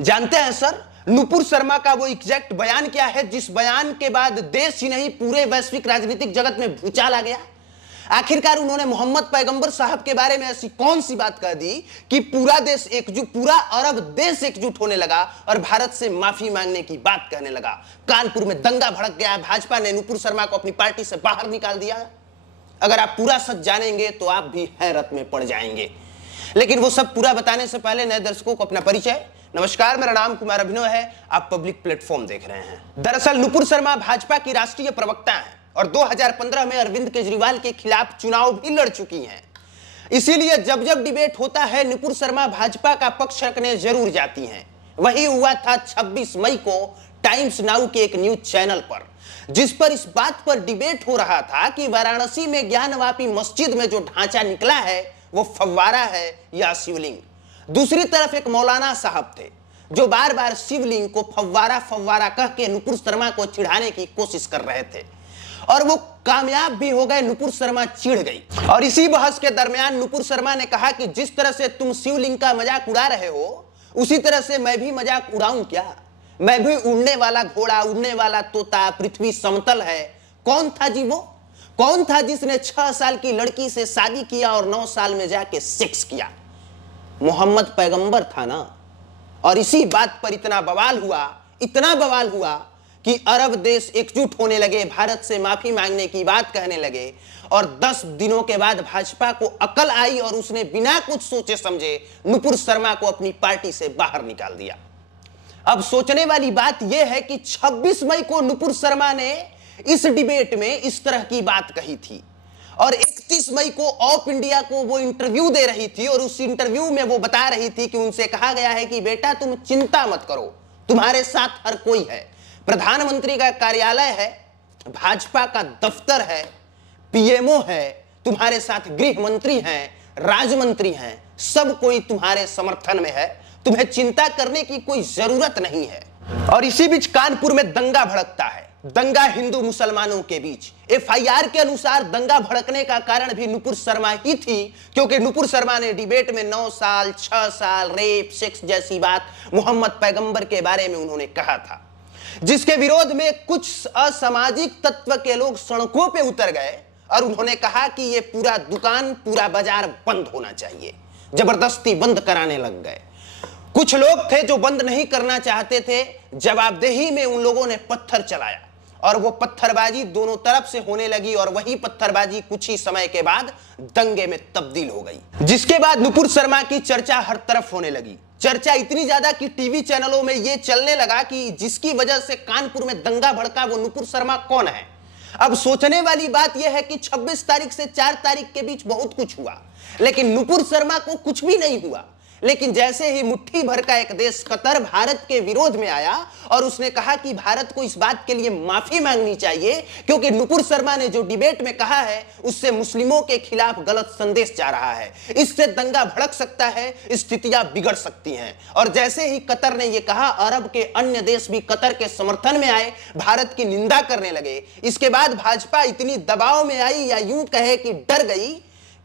जानते हैं सर, नुपुर शर्मा का वो एग्जैक्ट बयान क्या है जिस बयान के बाद देश ही नहीं पूरे वैश्विक राजनीतिक जगत में भूचाल आ गया। आखिरकार उन्होंने मोहम्मद पैगंबर साहब के बारे में ऐसी कौन सी बात कह दी कि पूरा देश एकजुट, पूरा अरब देश एकजुट होने लगा और भारत से माफी मांगने की बात कहने लगा। कानपुर में दंगा भड़क गया, भाजपा ने नुपुर शर्मा को अपनी पार्टी से बाहर निकाल दिया। अगर आप पूरा सच जानेंगे तो आप भी हैरत में पड़ जाएंगे, लेकिन वो सब पूरा बताने से पहले नए दर्शकों को अपना परिचय। नमस्कार, मेरा नाम कुमार अभिनव है, आप पब्लिक प्लेटफॉर्म देख रहे हैं। दरअसल नुपुर शर्मा भाजपा की राष्ट्रीय प्रवक्ता हैं और 2015 में अरविंद केजरीवाल के खिलाफ चुनाव भी लड़ चुकी हैं। इसीलिए जब जब डिबेट होता है नुपुर शर्मा भाजपा का पक्ष रखने जरूर जाती हैं। वही हुआ था 26 मई को टाइम्स नाउ के एक न्यूज चैनल पर, जिस पर इस बात पर डिबेट हो रहा था कि वाराणसी में ज्ञानवापी मस्जिद में जो ढांचा निकला है वो फव्वारा है या शिवलिंग। दूसरी तरफ एक मौलाना साहब थे जो बार बार शिवलिंग को फव्वारा फव्वारा कह के नुपुर शर्मा को चिढ़ाने की कोशिश कर रहे थे और वो कामयाब भी हो गए। नुपुर शर्मा चिढ़ गई और इसी बहस के दरमियान नुपुर शर्मा ने कहा कि जिस तरह से तुम शिवलिंग का मजाक उड़ा रहे हो उसी तरह से मैं भी मजाक उड़ाऊं क्या? मैं भी उड़ने वाला घोड़ा, उड़ने वाला तोता, पृथ्वी समतल है। कौन था जी वो? कौन था जिसने 6 साल की लड़की से शादी किया और 9 साल में जाके सेक्स किया? मोहम्मद पैगंबर था ना। और इसी बात पर इतना बवाल हुआ कि अरब देश एकजुट होने लगे, भारत से माफी मांगने की बात कहने लगे और 10 दिनों के बाद भाजपा को अकल आई और उसने बिना कुछ सोचे समझे नुपुर शर्मा को अपनी पार्टी से बाहर निकाल दिया। अब सोचने वाली बात यह है कि 26 मई को नुपुर शर्मा ने इस डिबेट में इस तरह की बात कही थी और 31 मई को ऑफ इंडिया को वो इंटरव्यू दे रही थी और उस इंटरव्यू में वो बता रही थी कि उनसे कहा गया है कि बेटा तुम चिंता मत करो, तुम्हारे साथ हर कोई है। प्रधानमंत्री का कार्यालय है, भाजपा का दफ्तर है, पीएमओ है, तुम्हारे साथ गृह मंत्री हैं, राज्य मंत्री हैं, सब कोई तुम्हारे समर्थन में है, तुम्हें चिंता करने की कोई जरूरत नहीं है। और इसी बीच कानपुर में दंगा भड़कता है, दंगा हिंदू मुसलमानों के बीच। एफआईआर के अनुसार दंगा भड़कने का कारण भी नुपुर शर्मा ही थी, क्योंकि नुपुर शर्मा ने डिबेट में 9 साल, 6 साल, रेप, सेक्स जैसी बात मोहम्मद पैगंबर के बारे में उन्होंने कहा था, जिसके विरोध में कुछ असामाजिक तत्व के लोग सड़कों पे उतर गए और उन्होंने कहा कि ये पूरा दुकान, पूरा बाजार बंद होना चाहिए। जबरदस्ती बंद कराने लग गए। कुछ लोग थे जो बंद नहीं करना चाहते थे, जवाबदेही में उन लोगों ने पत्थर चलाया और वो पत्थरबाजी दोनों तरफ से होने लगी और वही पत्थरबाजी कुछ ही समय के बाद दंगे में तब्दील हो गई, जिसके बाद नुपुर शर्मा की चर्चा हर तरफ होने लगी। चर्चा इतनी ज्यादा कि टीवी चैनलों में यह चलने लगा कि जिसकी वजह से कानपुर में दंगा भड़का वो नुपुर शर्मा कौन है। अब सोचने वाली बात यह है कि 26 तारीख से 4 तारीख के बीच बहुत कुछ हुआ, लेकिन नुपुर शर्मा को कुछ भी नहीं हुआ। लेकिन जैसे ही मुट्ठी भर का एक देश कतर भारत के विरोध में आया और उसने कहा कि भारत को इस बात के लिए माफी मांगनी चाहिए क्योंकि नुपुर शर्मा ने जो डिबेट में कहा है उससे मुस्लिमों के खिलाफ गलत संदेश जा रहा है, इससे दंगा भड़क सकता है, स्थितियां बिगड़ सकती हैं। और जैसे ही कतर ने यह कहा, अरब के अन्य देश भी कतर के समर्थन में आए, भारत की निंदा करने लगे। इसके बाद भाजपा इतनी दबाव में आई या यूं कहे कि डर गई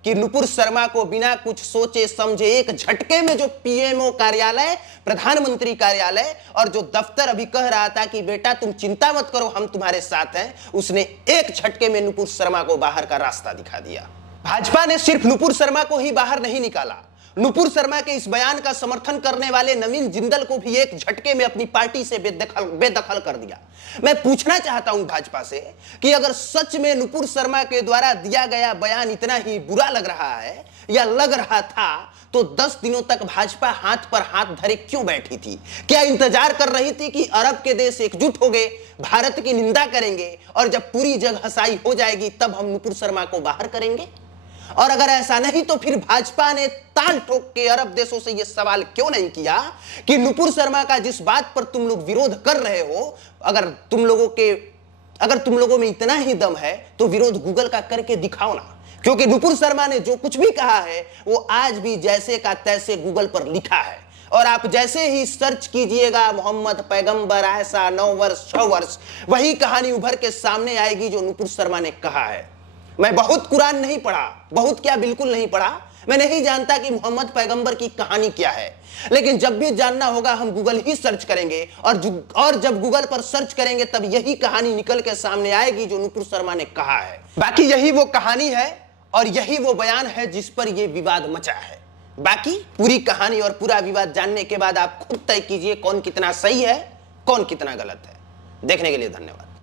कि नुपुर शर्मा को बिना कुछ सोचे समझे एक झटके में जो पीएमओ कार्यालय, प्रधानमंत्री कार्यालय और जो दफ्तर अभी कह रहा था कि बेटा तुम चिंता मत करो हम तुम्हारे साथ हैं, उसने एक झटके में नुपुर शर्मा को बाहर का रास्ता दिखा दिया। भाजपा ने सिर्फ नुपुर शर्मा को ही बाहर नहीं निकाला, नुपुर शर्मा के इस बयान का समर्थन करने वाले नवीन जिंदल को भी एक झटके में अपनी पार्टी से बेदखल कर दिया। मैं पूछना चाहता हूं भाजपा से कि अगर सच में नुपुर शर्मा के द्वारा दिया गया बयान इतना ही बुरा लग रहा है या लग रहा था तो 10 दिनों तक भाजपा हाथ पर हाथ धरे क्यों बैठी थी? क्या इंतजार कर रही थी कि अरब के देश एकजुट हो गए, भारत की निंदा करेंगे और जब पूरी जग हसाई हो जाएगी तब हम नुपुर शर्मा को बाहर करेंगे? और अगर ऐसा नहीं तो फिर भाजपा ने ताल ठोक के अरब देशों से यह सवाल क्यों नहीं किया कि नुपुर शर्मा का जिस बात पर तुम लोग विरोध कर रहे हो, अगर तुम लोगों में इतना ही दम है तो विरोध गूगल का करके दिखाओ ना, क्योंकि नुपुर शर्मा ने जो कुछ भी कहा है वो आज भी जैसे का तैसे गूगल पर लिखा है। और आप जैसे ही सर्च कीजिएगा मोहम्मद पैगंबर ऐसा 9 वर्ष 6 वर्ष, वही कहानी उभर के सामने आएगी जो नुपुर शर्मा ने कहा है। मैं बहुत कुरान नहीं पढ़ा, बहुत क्या बिल्कुल नहीं पढ़ा, मैं नहीं जानता कि मोहम्मद पैगंबर की कहानी क्या है, लेकिन जब भी जानना होगा हम गूगल ही सर्च करेंगे और जब गूगल पर सर्च करेंगे तब यही कहानी निकल के सामने आएगी जो नुपुर शर्मा ने कहा है। बाकी यही वो कहानी है और यही वो बयान है जिस पर यह विवाद मचा है। बाकी पूरी कहानी और पूरा विवाद जानने के बाद आप खुद तय कीजिए कौन कितना सही है, कौन कितना गलत है। देखने के लिए धन्यवाद।